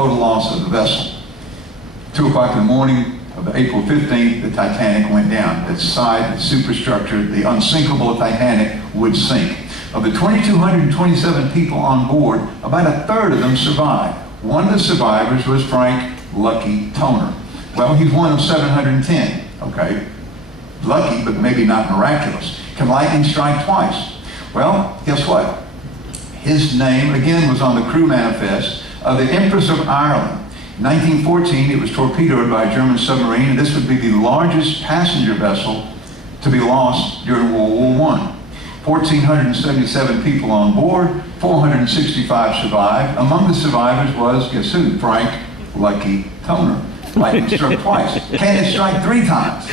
total loss of the vessel. 2 o'clock in the morning of April 15th, the Titanic went down. Its side, the superstructure, the unsinkable Titanic would sink. Of the 2,227 people on board, about a third of them survived. One of the survivors was Frank Lucky Toner. Well, he's one of 710, okay? Lucky, but maybe not miraculous. Can lightning strike twice? Well, guess what? His name, again, was on the crew manifest of the Empress of Ireland. In 1914, it was torpedoed by a German submarine, and this would be the largest passenger vessel to be lost during World War I. 1,477 people on board, 465 survived. Among the survivors was, guess who? Frank Lucky Toner. Lightning struck twice. Can it strike 3 times?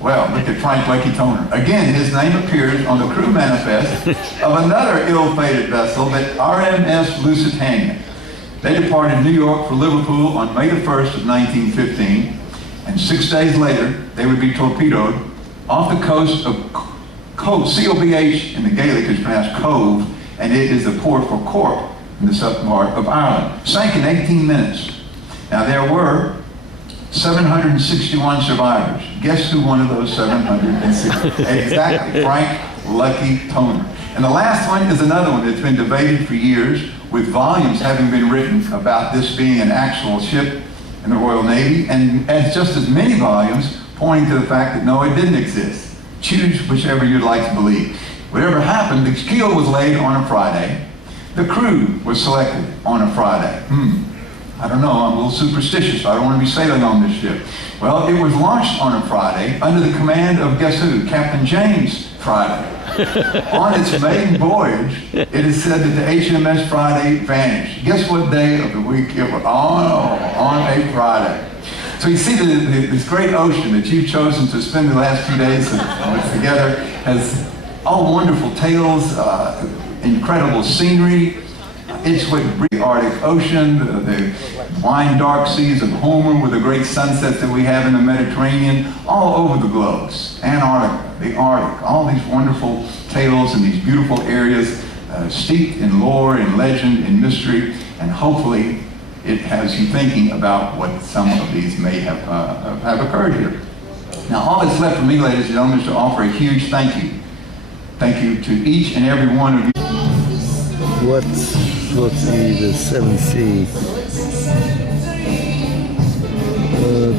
Well, look at Frank Lucky Toner. Again, his name appears on the crew manifest of another ill-fated vessel, the RMS Lusitania. They departed New York for Liverpool on May the 1st of 1915, and 6 days later, they would be torpedoed off the coast of Cove, C-O-V-H in the Gaelic is pronounced Cove, and it is the port for Cork in the southern part of Ireland. Sank in 18 minutes. Now there were 761 survivors. Guess who one of those 760? Exactly, Frank Lucky Toner. And the last one is another one that's been debated for years, with volumes having been written about this being an actual ship in the Royal Navy, and just as many volumes pointing to the fact that no, it didn't exist. Choose whichever you'd like to believe. Whatever happened, the keel was laid on a Friday. The crew was selected on a Friday. I don't know, I'm a little superstitious. I don't want to be sailing on this ship. Well, it was launched on a Friday under the command of, guess who? Captain James Friday. On its maiden voyage, it is said that the HMS Friday vanished. Guess what day of the week it was? On a Friday. So you see this great ocean that you've chosen to spend the last few days together has all wonderful tales, incredible scenery. It's what the Arctic Ocean, the wine dark seas of Homer with the great sunsets that we have in the Mediterranean, all over the globe. Antarctica, the Arctic, all these wonderful tales and these beautiful areas steeped in lore and legend and mystery, and hopefully it has you thinking about what some of these may have occurred here. Now, all that's left for me, ladies and gentlemen, is to offer a huge thank you. Thank you to each and every one of you. What's the seventh sea?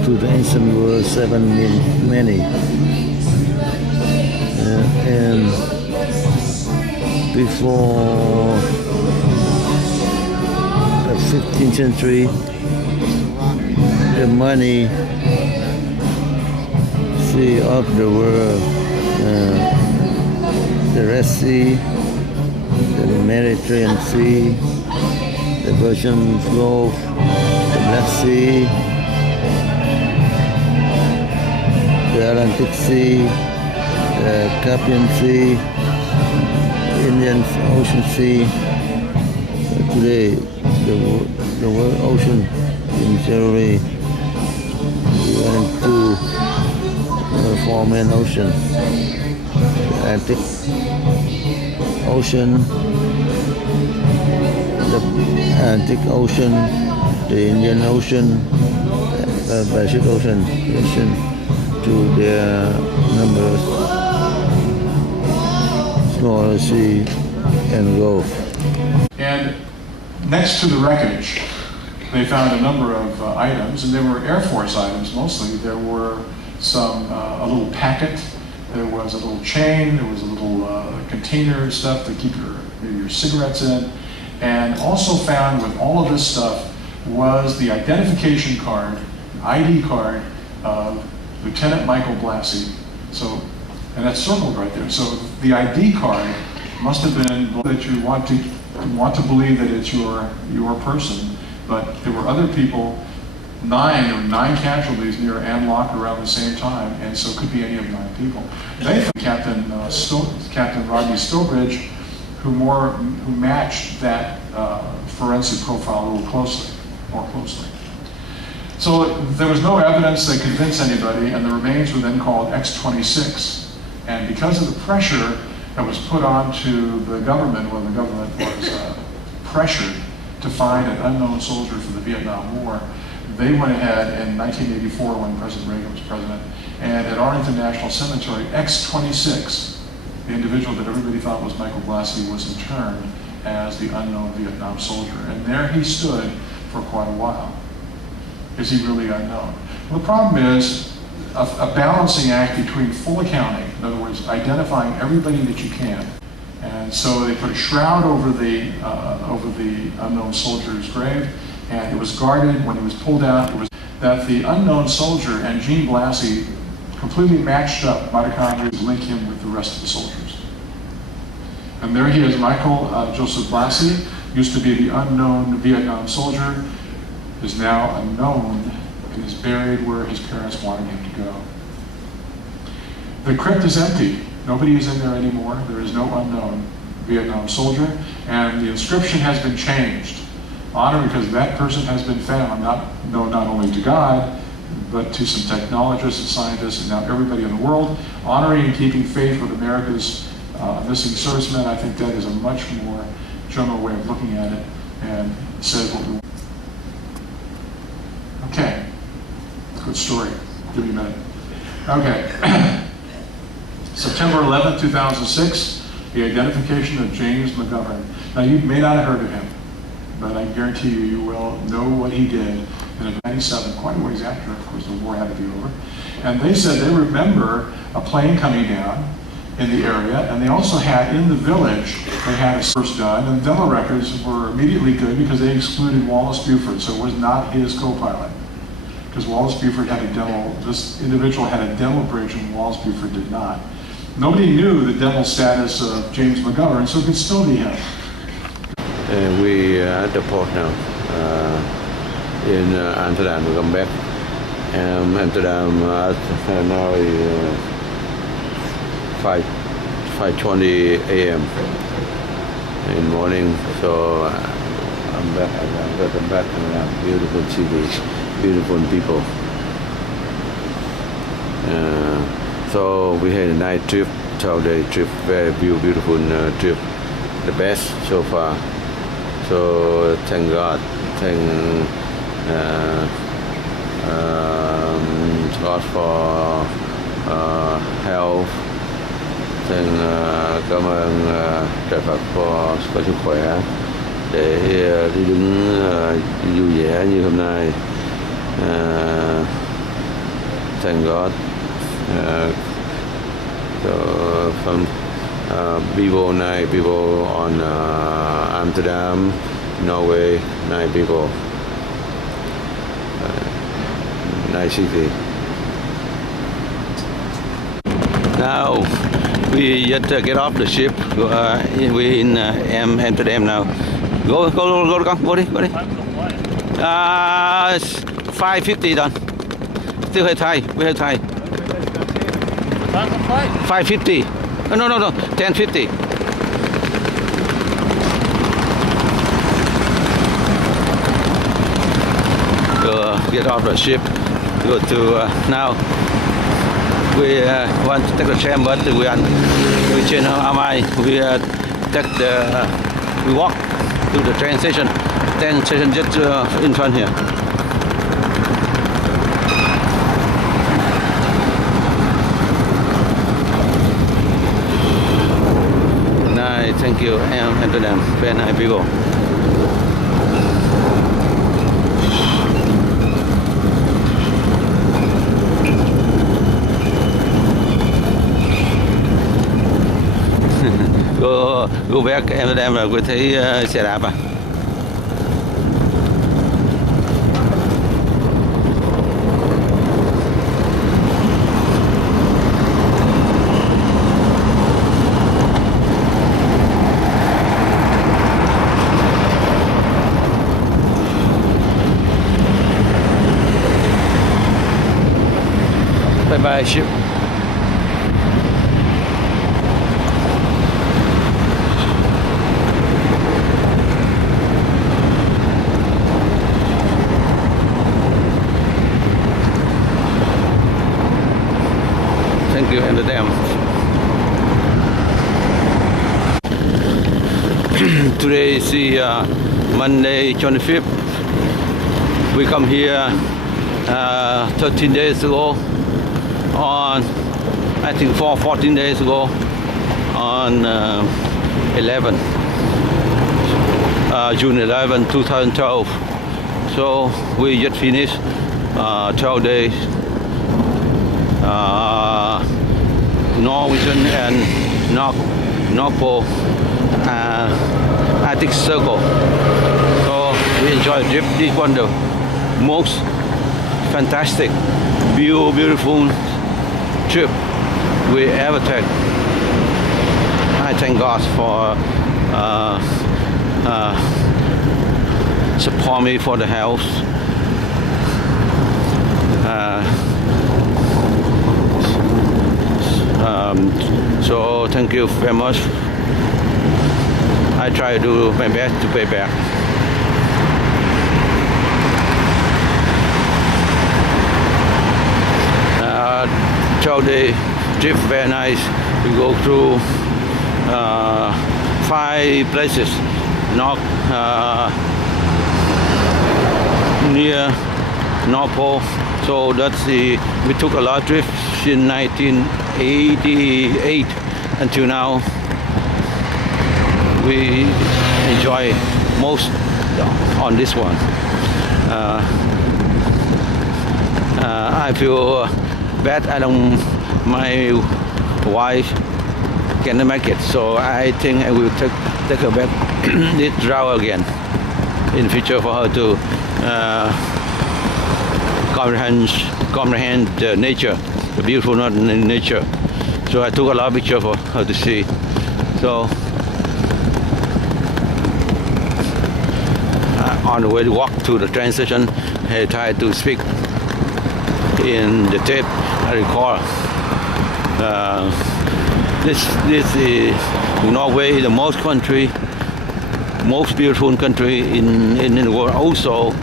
To the ancient world, 7 mean many. And before the 15th century, the money sea of the world, the Red Sea, the Mediterranean Sea, the Persian Gulf, the Black Sea, the Atlantic Sea, the Caspian Sea, Indian Ocean Sea. Today, the world ocean in theory went to four main oceans: the Atlantic Ocean, the Atlantic Ocean, the Indian Ocean, the Pacific Ocean, to their numerous smaller sea and Gulf. And next to the wreckage, they found a number of items, and they were Air Force items mostly. There were a little packet, there was a little chain, there was a little container stuff to keep your cigarettes in, and also found with all of this stuff was the identification card, ID card of Lieutenant Michael Blassie. So, and that's circled right there. So the ID card must have been that you want to believe that it's your person, but there were other people. There were 9 casualties near An Lock around the same time, and so it could be any of 9 people. They found Captain Rodney Stillbridge, who matched that forensic profile more closely. So there was no evidence that convinced anybody, and the remains were then called X-26. And because of the pressure that was put onto the government, when the government was pressured to find an unknown soldier for the Vietnam War, they went ahead in 1984 when President Reagan was president, and at Arlington National Cemetery, X-26, the individual that everybody thought was Michael Blassie, was interned as the unknown Vietnam soldier. And there he stood for quite a while. Is he really unknown? Well, the problem is a balancing act between full accounting, in other words, identifying everybody that you can. And so they put a shroud over the unknown soldier's grave, and it was guarded. When he was pulled out, it was that the unknown soldier and Gene Blassie completely matched up mitochondria to link him with the rest of the soldiers. And there he is, Michael Joseph Blassie, used to be the unknown Vietnam soldier, is now unknown and is buried where his parents wanted him to go. The crypt is empty. Nobody is in there anymore. There is no unknown Vietnam soldier, and the inscription has been changed. Honor, because that person has been found, known not only to God, but to some technologists and scientists, and now everybody in the world, honoring and keeping faith with America's missing servicemen. I think that is a much more general way of looking at it, and says what we want. Okay, good story. Give me a minute. Okay. September 11, 2006, the identification of James McGovern. Now, you may not have heard of him, but I guarantee you, you will know what he did in 97, quite a ways after, of course, the war had to be over. And they said they remember a plane coming down in the area, and they also had, in the village, they had a first done, and dental records were immediately good because they excluded Wallace Buford, so it was not his co-pilot. Because Wallace Buford had a dental, this individual had a dental bridge and Wallace Buford did not. Nobody knew the dental status of James McGovern, so it could still be him. We are at the port now in Amsterdam. We come back. Amsterdam now is 5:20 a.m. in the morning. So I'm back. I'm back and beautiful city, beautiful people. So we had a night trip, 12-day trip, very beautiful trip, the best so far. So thank God, thank God for health, thank cảm ơn Trời Phật for có sức khỏe để đi đứng vui vẻ như hôm nay. Thank God. So from people, 9 people on Amsterdam, Norway, 9 people, nice city. Now we just get off the ship. We're in Amsterdam now. Go, go đi. 5:50 done. Still have time. We have time. 5:50. No. 10:50. Get off the ship. Go to now. We want to take the tram, but we change our mind. We we walk to the train station. Train station just in front here. Thank you, Amsterdam, very nice people. Go back Amsterdam rồi, thấy xe đạp à? Bye ship. Thank you, Amsterdam. Today is the Monday 25th. We come here 13 days ago on, I think 14 days ago on 11, June 11, 2012. So we just finished 12 days Norwegian and North Pole Arctic Circle. So we enjoyed trip. This one the most fantastic, beautiful trip we ever take. I thank God for support me for the health. So thank you very much. I try to do my best to pay back. 12-day trip, very nice. We go through 5 places, near North Pole. So that's we took a lot of trips in 1988 until now. We enjoy most on this one. I feel bad. My wife cannot make it, so I think I will take her back this route again in future for her to comprehend the nature, the beautiful nature. So I took a lot of pictures for her to see. So on the way to walk to the train station, I tried to speak in the tape I record. This is Norway, the most beautiful country in the world. Also,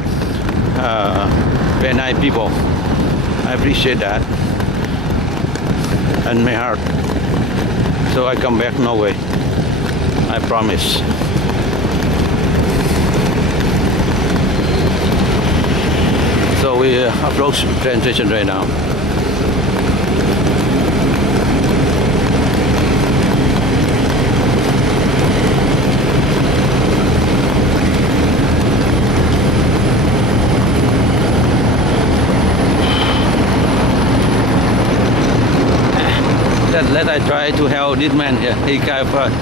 very nice people. I appreciate that and my heart. So I come back Norway. I promise. So we approach the train station right now. Let I try to help this man here. He kind of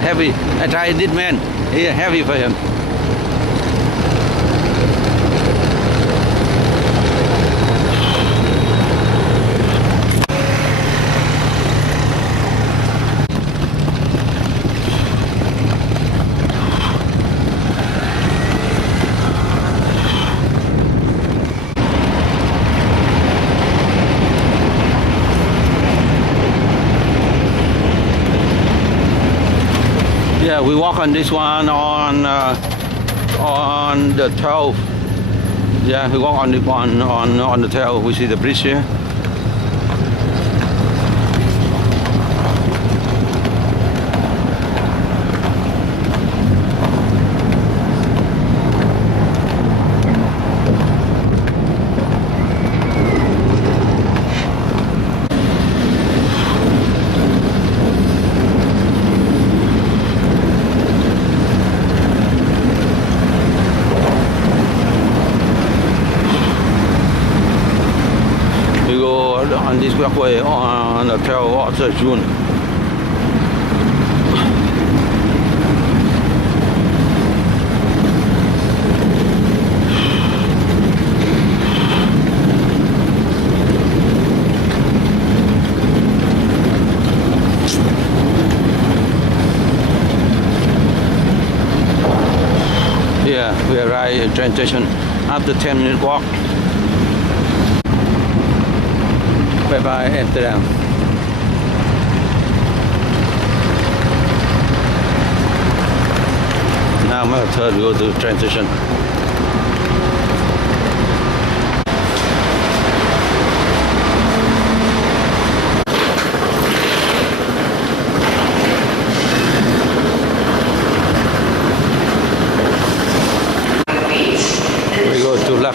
heavy. I try this man. He heavy for him. Yeah, we walk on this one on the 12th. Yeah, we walk on this one on the 12th. We see the bridge here. On this walkway on the 12th of June. Yeah, we arrived at train station after 10-minute walk. Bye bye Amsterdam. Now I'm going to turn to go to transition.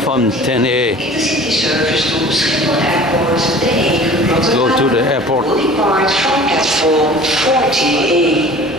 platform 10A. Intercity service to Schiphol Airport, The Hague, Rotterdam. Go to the airport. Will depart from platform 40A.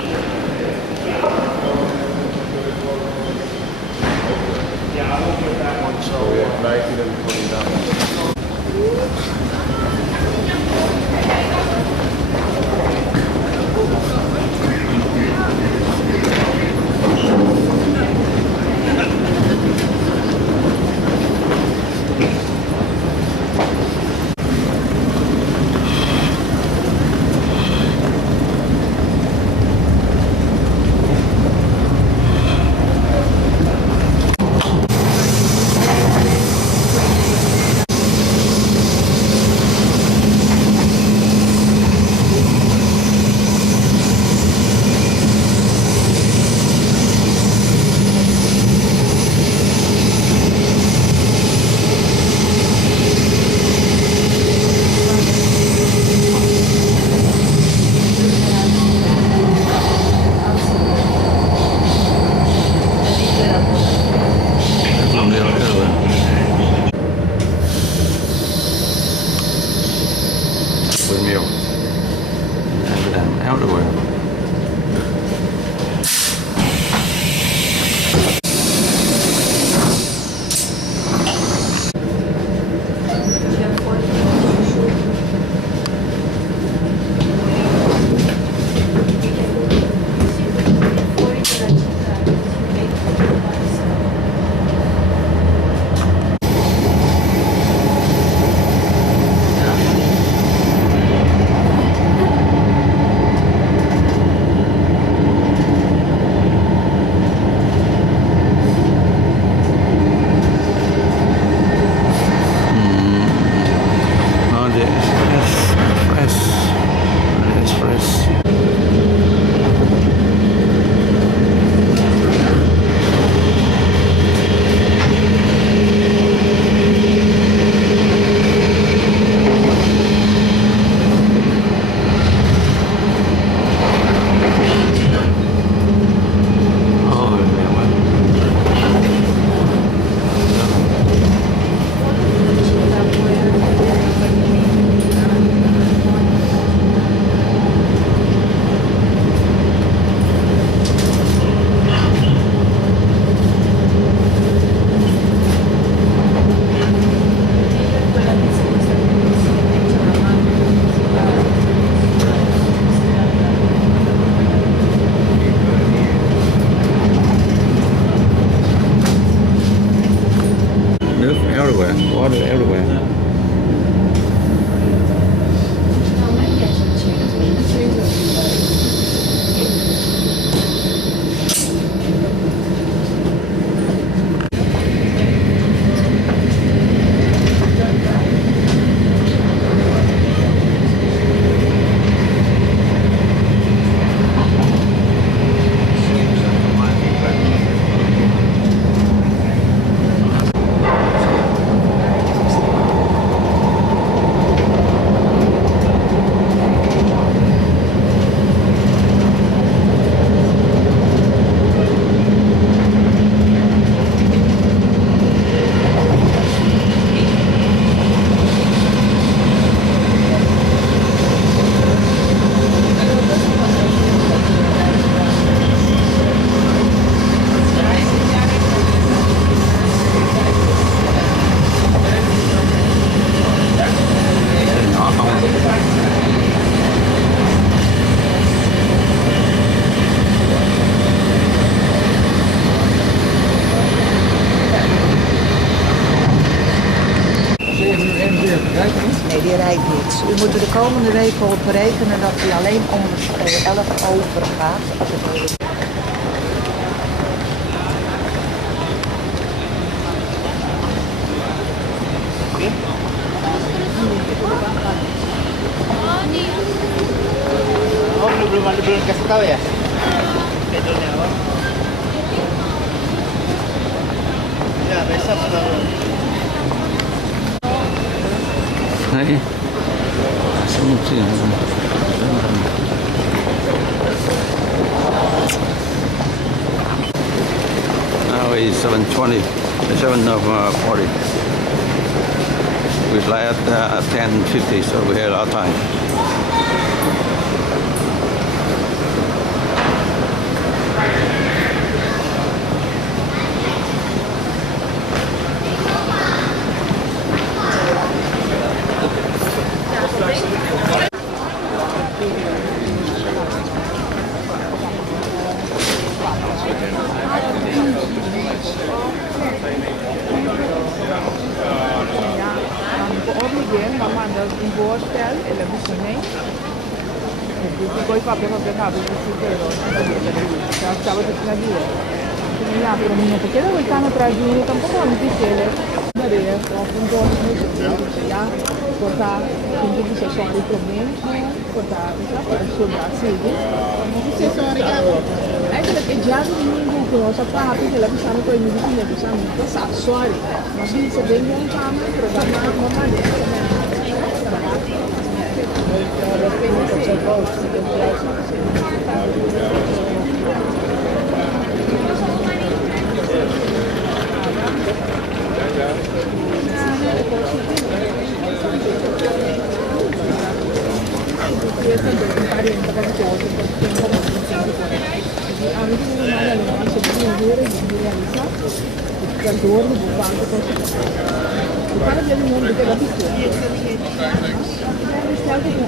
Windmill. Everywhere. Everywhere, water everywhere. Nee, die rijdt niet. U moet er de komende weken op rekenen dat hij alleen om 11 over gaat. Als het belum kasih tahu ya? Ya, besok baru. Hey, something. Now it's 7:20. 7:40. We fly at 10:50, so we had a lot of time. Obligen, man mandar un voorstel en dan is nee. Dus poi fa per capo il sito. Stavo per dire. Ja, pero no te queda volcano atrás de uno tampoco es difícil. Maria, un giorno ya, portar, quindi ci sono dei problemi, portar, per soldarsi. Você só é que já no mundo só para que ela precisa com ele não precisa passar sorry. Mas isso é bem bom para mim, programa uma maneira.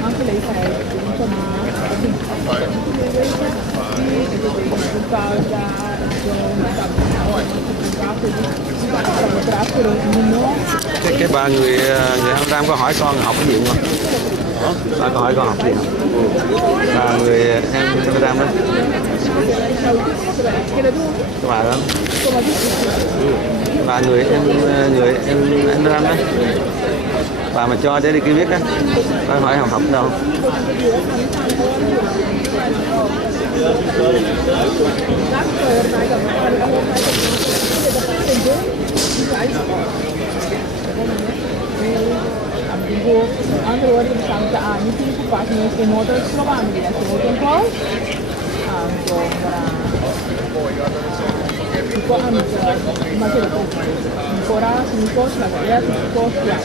Anche lei farebbe, Cái bà người Hồng Nam có hỏi con học cái gì không? Bà có hỏi con học gì không? Bà người em Hồng Nam đó. Các bà đó. Bà người em Hồng Nam đó. Bà mà cho để đi kia biết á. Bà hỏi học đâu. Anche ora che siamo da anni, tipo passano queste moto slovane, queste moto un po', ma che ancora si mi costa, si costa,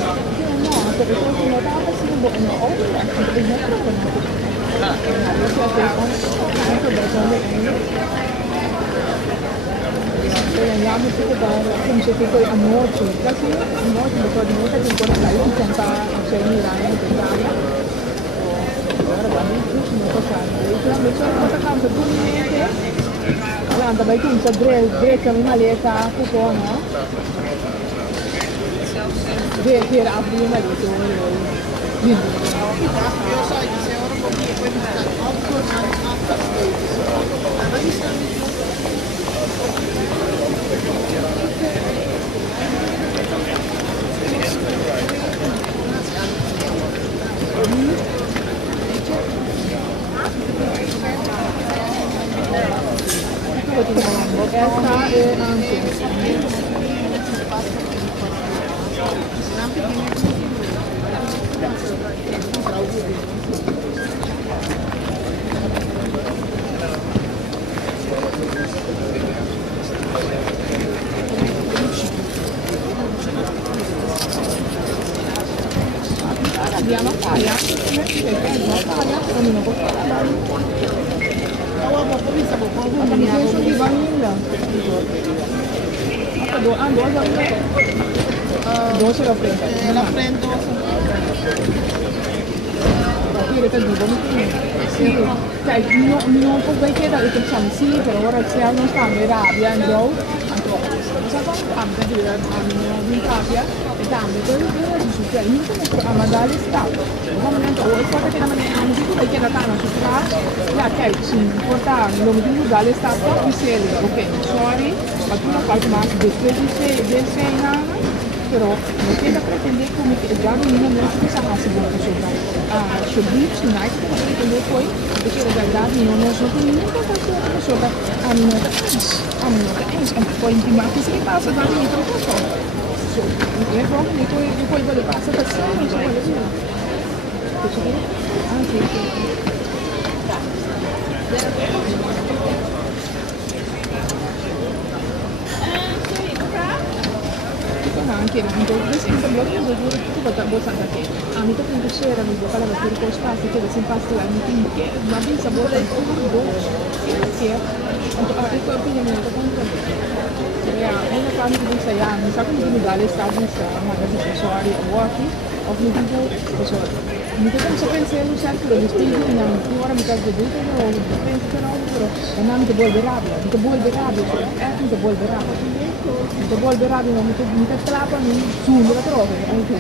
no, perché se non dava si non ho, perché non è andiamo tutti da come se poi a morte, così a morte dopo di molta che ancora dai si senta c'è un Milano che Italia. Ora va bene, non so fare. Io invece ho fatto tanto niente. Allora da vai tu in Grecia mi maleta tutto, no? Che era a prima di tutto. Io so che se ora un po' Abbiamo faglia, non posso di vanilla. Dove ce la prendo? La prendo. Capire che dico, cioè non può chiedere che facciamo sì, però ora se non stanno in rabbia, andrò, cosa fa? Cambia di rabbia, e cambia, poi si succede, non c'è a mandare stato. Come non c'è, vuoi fare che la maniera, non si può chiedere a una società, la che ci porta, non mi devo dare stato, mi siede, ok, sorry, ma tu non fai mai, después de 6 anni, però non chiede a pretendere come che già non è che sa si vuole sopra. Alsjeblieft, snijdt het maar even door voor je. Dus je dat daar niet nog zo goed niet dat je zo dat aan nog eens en poi in prima si passa da lì troppo so. So, e poi vuole passa per sé, non so quale sia. Questo qui? Ah, sì, sì. anche per esempio tu cosa che a mi tocca c'era mi tocca la per costa che si passa la minchia ma vi sabore il fondo che ecco quindi mi tocca ja, una kan niet zeggen, ja, zou ik niet in de bal staan, maar dat is sorry, walking, of niet zo. Niet dat ik zo pensare in certo lo spiego in ora mi caso di tutto, penso che no, però non mi vuole rabbia, mi vuole rabbia, mi vuole rabbia. Mi vuole rabbia, non mi clapa, mi su, me la trovo, anche.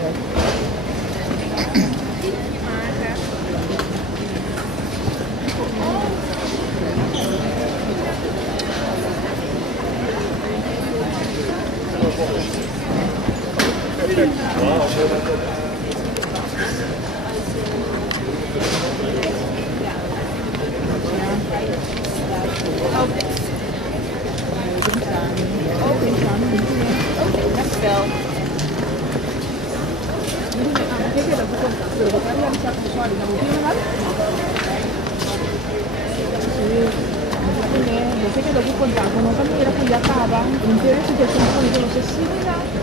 Sé che dopo contato, quando era con la cava, l'intera situazione con se simile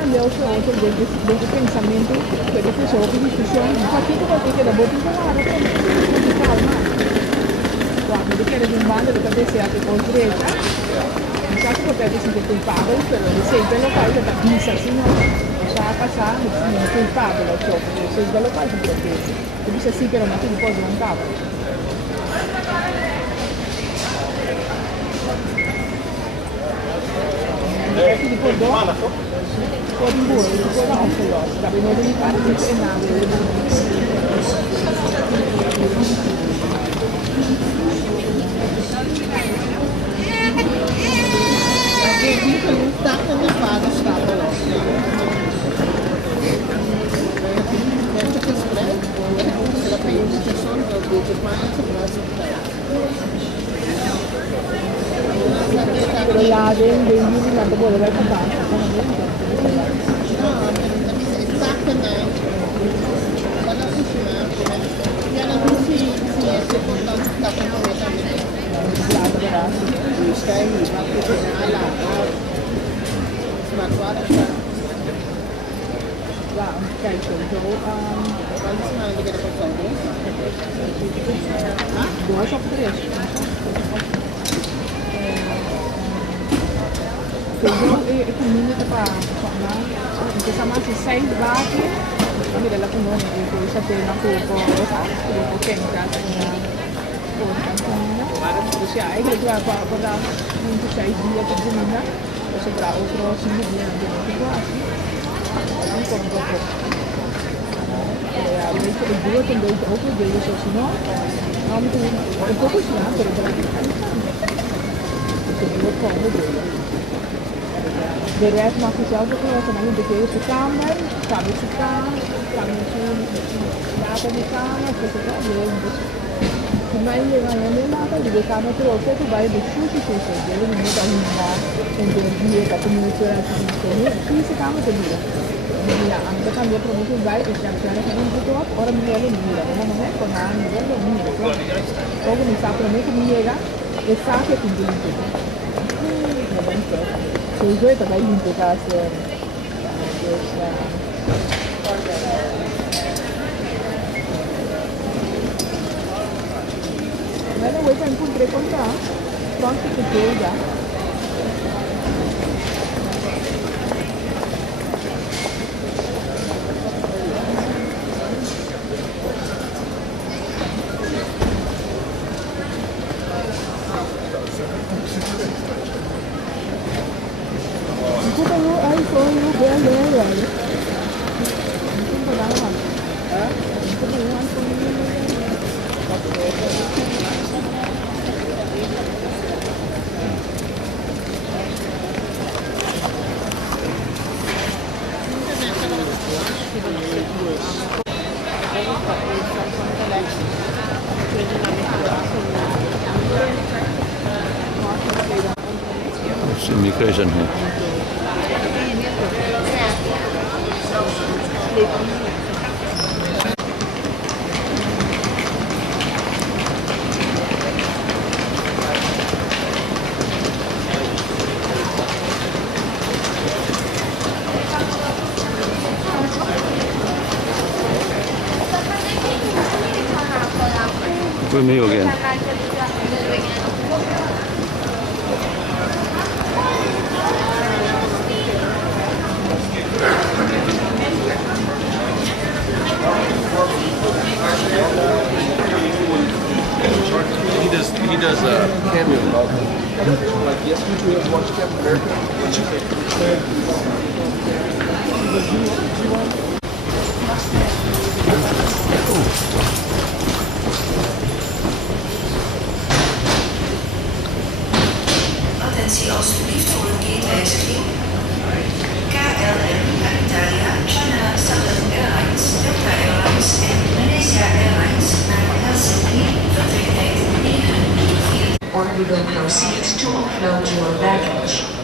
alle altre del pensamento che dopo sono più discussioni, infatti che dopo ti parlare con calma. Guarda, perché era un bando che potesse essere con derecha, non sa che potete essere colpevole, però sempre lo fai da vista, se no sa passare, non è colpevole, cioè, se sbaglio un po' questo, quindi se sì però non ti può un cavolo. Quindi poi dopo poi di voi, poi la nostra lotta, abbiamo devi fare di frenare. Perché non sta come fa la scatola. Penso che spread, se la pensi che sono due pero la de Yuri la tuvo de ver con tanto. No, exactamente. Quando si chiama, ela si è secondo sta completamente. Claro, verdad. Y está ahí, va a preparar la guarda. Wow, kijk zo. Wat is nou weer de foto? Dois of três. E comunque fa questa massa 6 sbagli quindi della comune di sapere una poco dopo che in casa cioè hai che già qua guarda non ci sei via per giornata o sopra altro si via anche quasi un po' dopo invece il due con dei dopo dei so no un po' così anche perché due cose de rest mag je zelf ook wel vanuit de eerste kamer, sabe ficar, sabe nada de kamer, que se vai ver, mas ele vai andar nada de kamer para o que tu vai de chuchu chuchu, ele não dá nada, entende? Tá tudo muito assim, isso kamer de dia. Dia, anda kan dia promosi vai e já cara que não tudo, ora me ele mira, não é com nada, ele mira. Como me sabe também que mira, e sabe que tem tudo. Os dois também implicasse mas não vai encontrar contra pronto que chega Immigration here. With me again. He does cameo. Like yesterday, I was watching Captain America. What's your Attentie alstublieft voor een gatewijziging. KLM, Alitalia, China Southern Airlines, Delta Airlines en Malaysia Airlines naar Helsinki, vertrektijd 9 uur 4. Or you will proceed to offload your baggage.